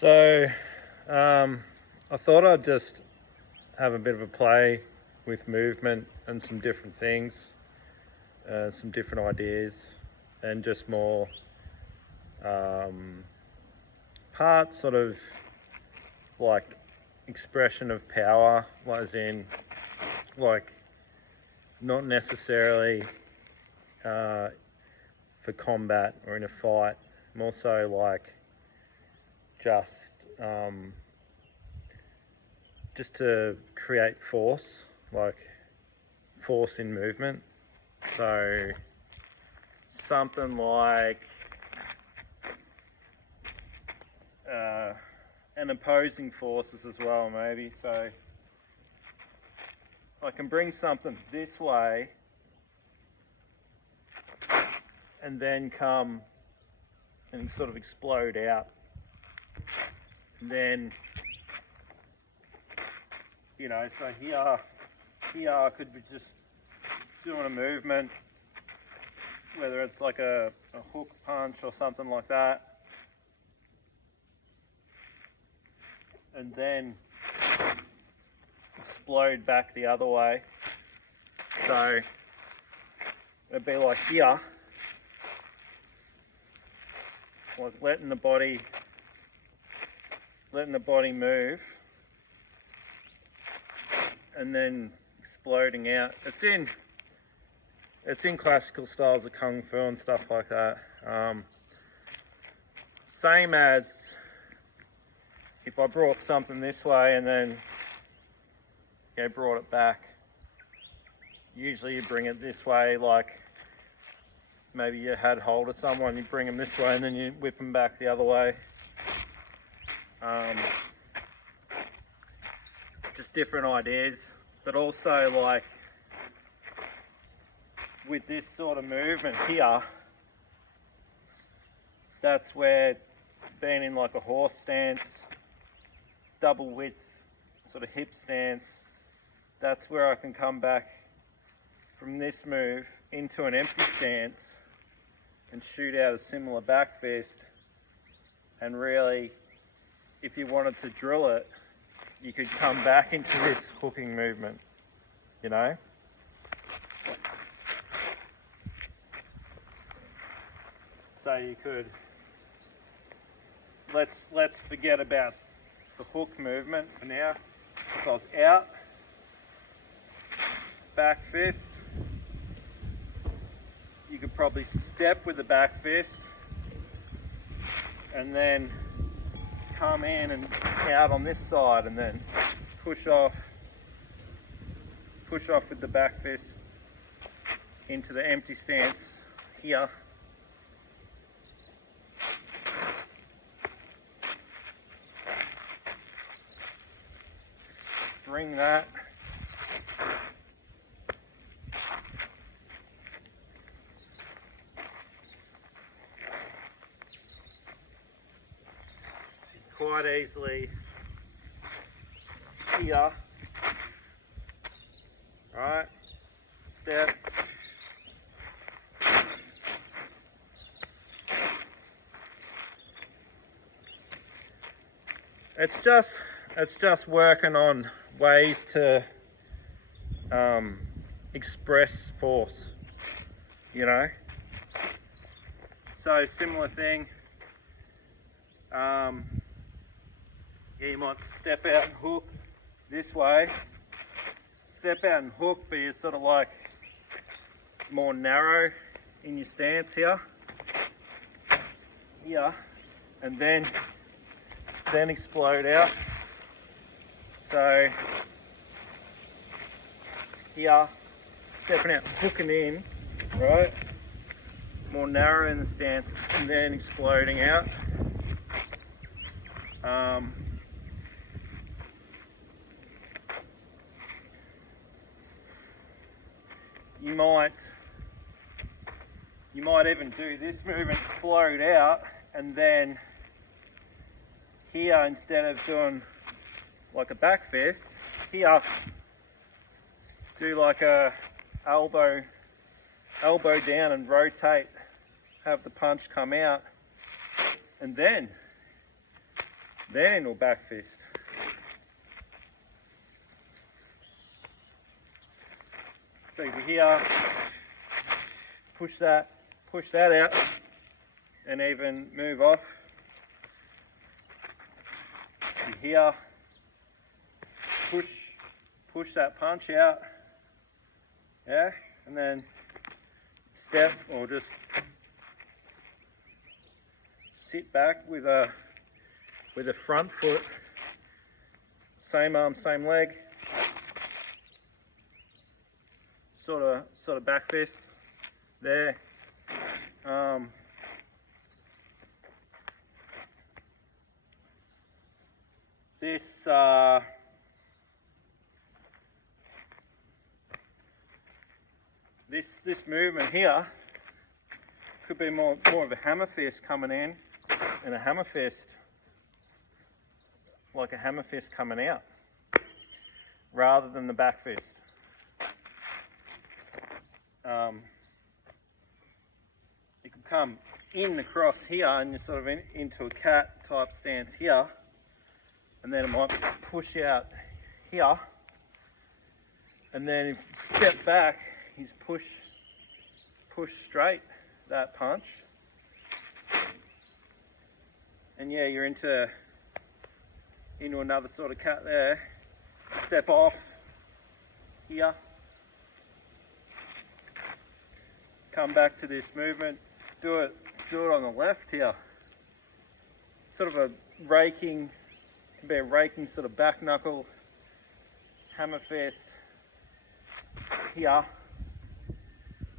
So I thought I'd just have a bit of a play with movement and some different things, some different ideas, and just more part sort of like expression of power, as in like not necessarily for combat or in a fight, more so like just just to create force, like force in movement. So something like and opposing forces as well, maybe. So I can bring something this way and then come and sort of explode out. And then, so here I could be just doing a movement, whether it's like a hook punch or something like that. And then explode back the other way. So it'd be like here, like letting the body move and then exploding out. It's in classical styles of Kung Fu and stuff like that. Same as if I brought something this way and then brought it back. Usually you bring it this way, like maybe you had hold of someone, you bring them this way and then you whip them back the other way. Just different ideas, but also like with this sort of movement here, that's where being in like a horse stance, double width sort of hip stance, that's where I can come back from this move into an empty stance and shoot out a similar back fist. And really, if you wanted to drill it, you could come back into this hooking movement, So you could, let's forget about the hook movement for now. If I was out, back fist, you could probably step with the back fist and then come in and out on this side and then push off with the back fist into the empty stance here. Bring that quite easily here, right? Step, it's just working on ways to express force, So similar thing. You might step out and hook this way. Step out and hook, but you're sort of like more narrow in your stance here, and then explode out. So here, stepping out, hooking in, right? More narrow in the stance, and then exploding out. You might even do this move and explode out, and then here, instead of doing like a back fist, here do like a elbow down and rotate, have the punch come out, and then then into a back fist. So you're here, push that out, and even move off. You're here, push that punch out, yeah, and then step or just sit back with a front foot, same arm, same leg, sort of back fist there. This movement here could be more of a hammer fist coming in and a hammer fist, like a hammer fist coming out, rather than the back fist. You could come in across here and you're sort of into a cat type stance here, and then it might push out here, and then if you step back, he's push straight that punch, and yeah, you're into another sort of cat there. Step off here, come back to this movement, do it on the left here. Sort of a raking, can be a raking sort of back knuckle, hammer fist here,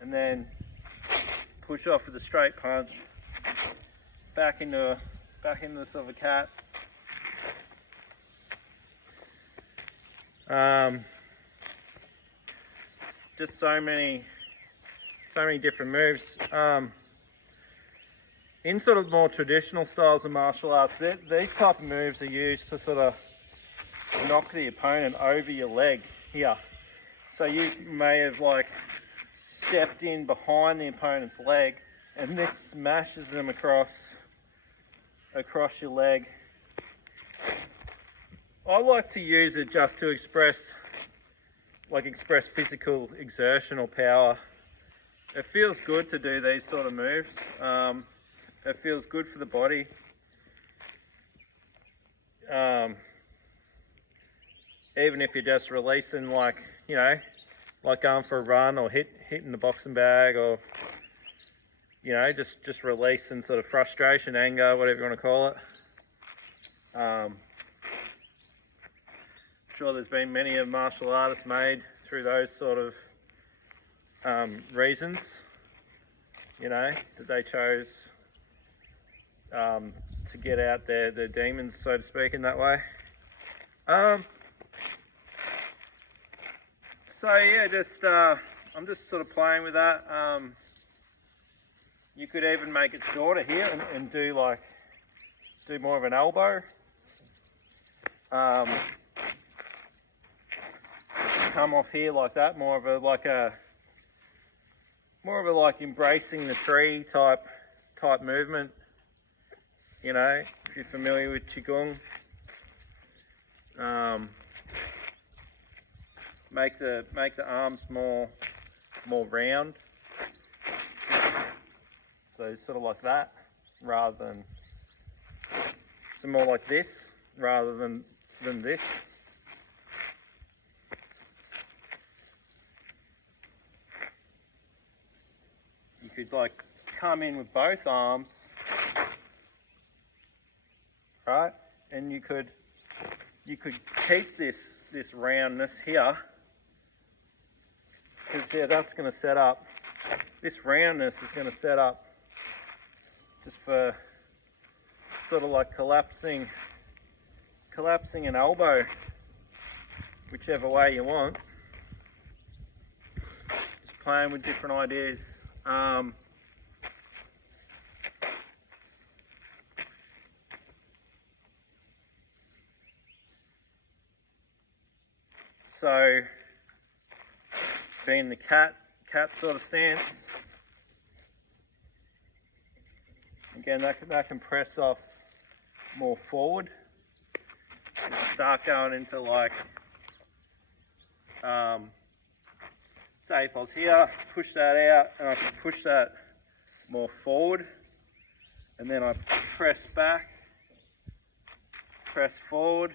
and then push off with a straight punch, back into sort of a cat. Just so many different moves. In sort of more traditional styles of martial arts, these type of moves are used to sort of knock the opponent over your leg here. So you may have like stepped in behind the opponent's leg, and this smashes them across your leg. I like to use it just to express physical exertion or power. It feels good to do these sort of moves. It feels good for the body. Even if you're just releasing, like, you know, like going for a run or hitting the boxing bag, or, you know, just releasing sort of frustration, anger, whatever you want to call it. I'm sure there's been many a martial artist made through those sort of reasons, you know, that they chose to get out their demons, so to speak, in that way. So yeah, I'm just sort of playing with that. You could even make it shorter here and do more of an elbow. Come off here like that, more of a embracing the tree type movement. You know, if you're familiar with Qigong, make the arms more round. So sort of like that, rather than, so more like this rather than this. You could like come in with both arms, right? And you could keep this roundness here, because yeah, that's going to set up, this roundness is going to set up just for sort of like collapsing an elbow, whichever way you want. Just playing with different ideas. So being the cat sort of stance, again that can press off more forward start going into like, say if I was here, push that out, and I can push that more forward, and then I press back, press forward.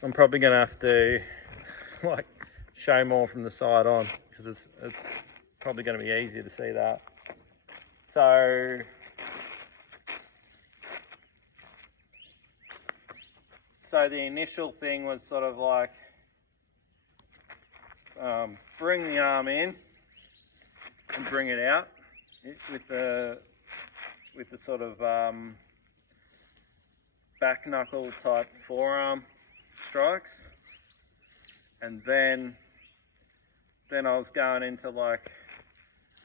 I'm probably going to have to like show more from the side on, because it's probably going to be easier to see that. So the initial thing was sort of like bring the arm in and bring it out with the sort of back knuckle type forearm strikes, and then I was going into like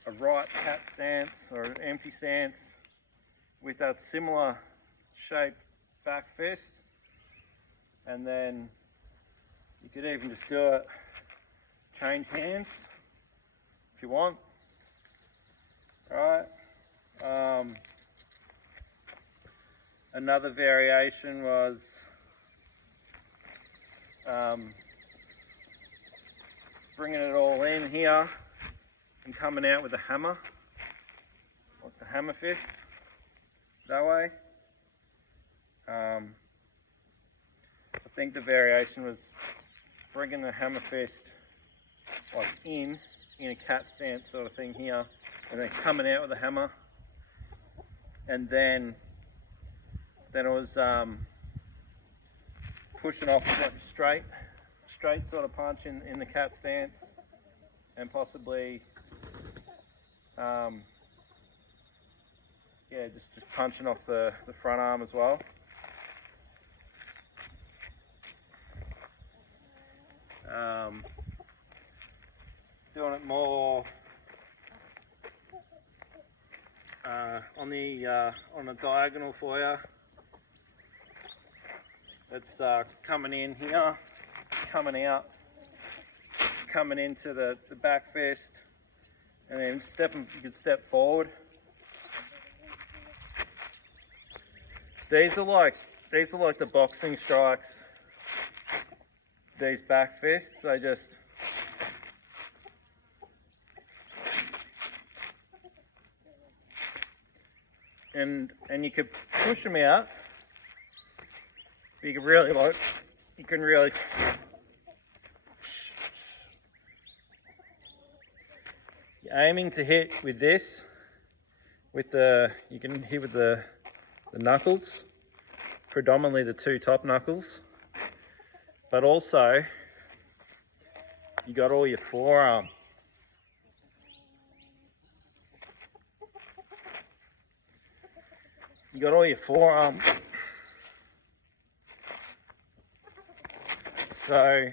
a right cat stance or an empty stance with that similar shaped back fist, and then you could even just do it, change hands if you want. Alright. Another variation was bringing it all in here and coming out with a hammer, like the hammer fist, that way. I think the variation was bringing the hammer fist like in a cat stance sort of thing here, and then coming out with a hammer, and then it was pushing off like straight sort of punch in the cat stance, and possibly yeah, just punching off the front arm as well. Doing it more on a diagonal for you. It's coming in here, coming out, coming into the back fist, and then you could step forward. These are like the boxing strikes. These back fists, they just and you could push them out. You can really you're aiming to hit with this, you can hit with the knuckles, predominantly the two top knuckles, but also you got all your forearm. You got all your forearm. So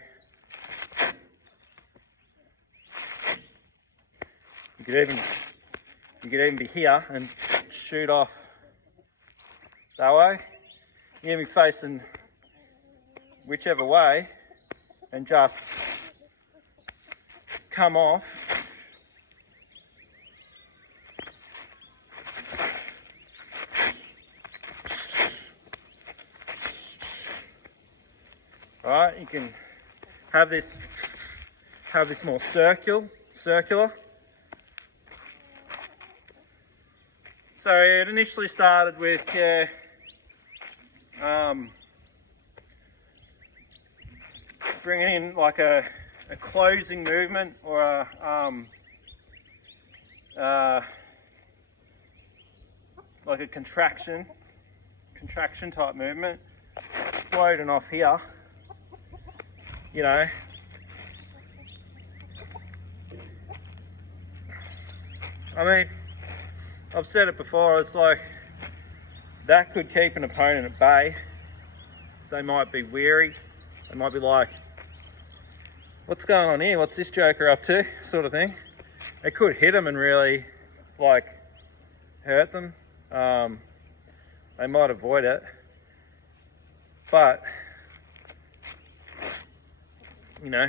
you could even be here and shoot off that way. You can be facing whichever way and just come off. Alright, you can have this more circular. So it initially started with bringing in like a closing movement, or like a contraction type movement, exploding off here. You know, I mean, I've said it before, it's like that could keep an opponent at bay. They might be weary, they might be like, what's going on here, what's this joker up to, sort of thing. It could hit them and really like hurt them. They might avoid it, but you know,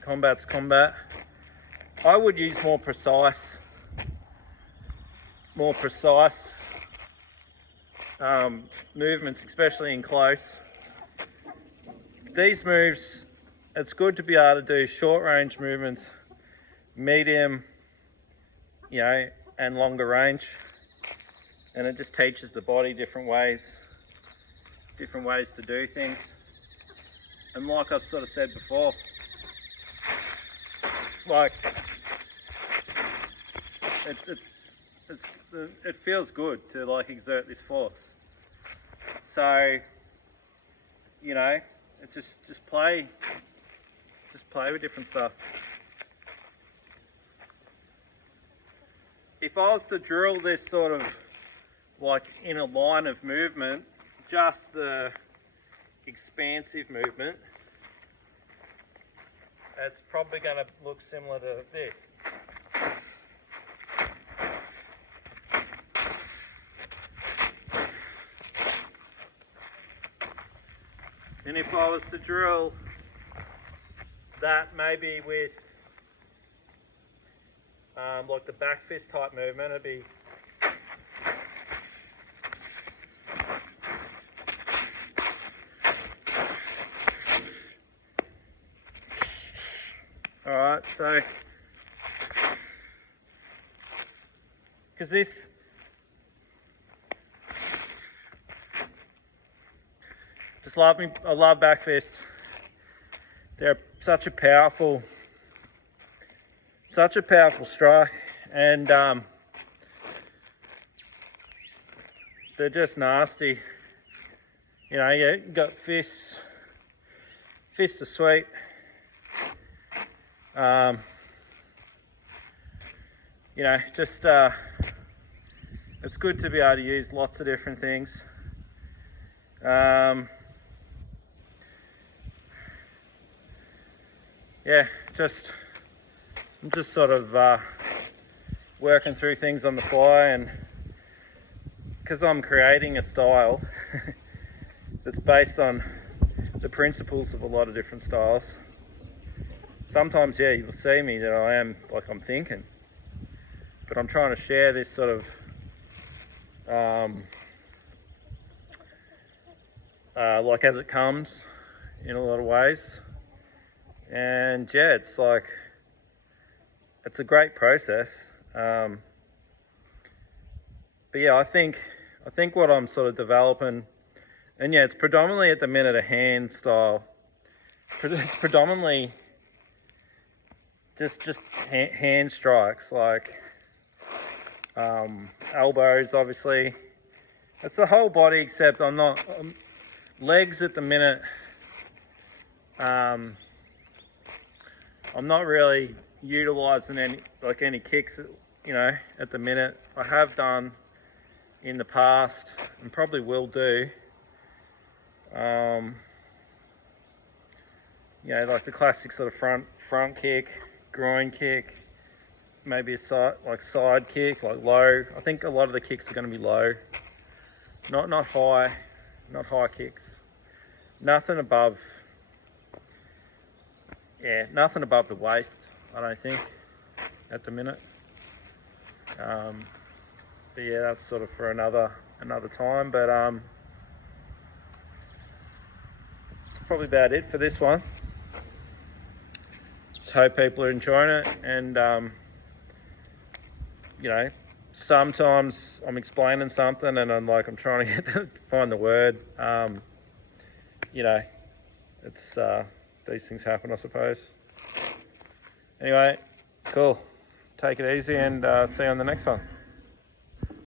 combat's combat. I would use more precise movements, especially in close. These moves, it's good to be able to do short range movements, medium, you know, and longer range. And it just teaches the body different ways to do things. And like I've sort of said before, like it feels good to like exert this force. So, you know, it just play with different stuff. If I was to drill this sort of like in a line of movement, just the expansive movement, it's probably going to look similar to this. And if I was to drill that maybe with like the back fist type movement, it'd be alright, so because this I love back fists. They're such a powerful strike, and they're just nasty. You know, you got fists are sweet. You know, just it's good to be able to use lots of different things. Yeah, I'm just sort of working through things on the fly, and because I'm creating a style that's based on the principles of a lot of different styles. Sometimes, yeah, you'll see me that I am like I'm thinking, but I'm trying to share this sort of like as it comes in a lot of ways. And yeah, it's like, it's a great process. But yeah, I think what I'm sort of developing, and yeah, it's predominantly at the minute a hand style. It's predominantly just hand strikes, like elbows, obviously. It's the whole body, except legs at the minute. I'm not really utilising any kicks, you know, at the minute. I have done in the past and probably will do. You know, like the classic sort of front kick, groin kick, maybe a side kick, like low. I think a lot of the kicks are going to be low, not high kicks. Nothing above the waist, I don't think, at the minute. But yeah, that's sort of for another time. But it's probably about it for this one. Just hope people are enjoying it, and you know, sometimes I'm explaining something and I'm trying to find the word. You know, it's these things happen, I suppose. Anyway, cool. Take it easy, and see you on the next one.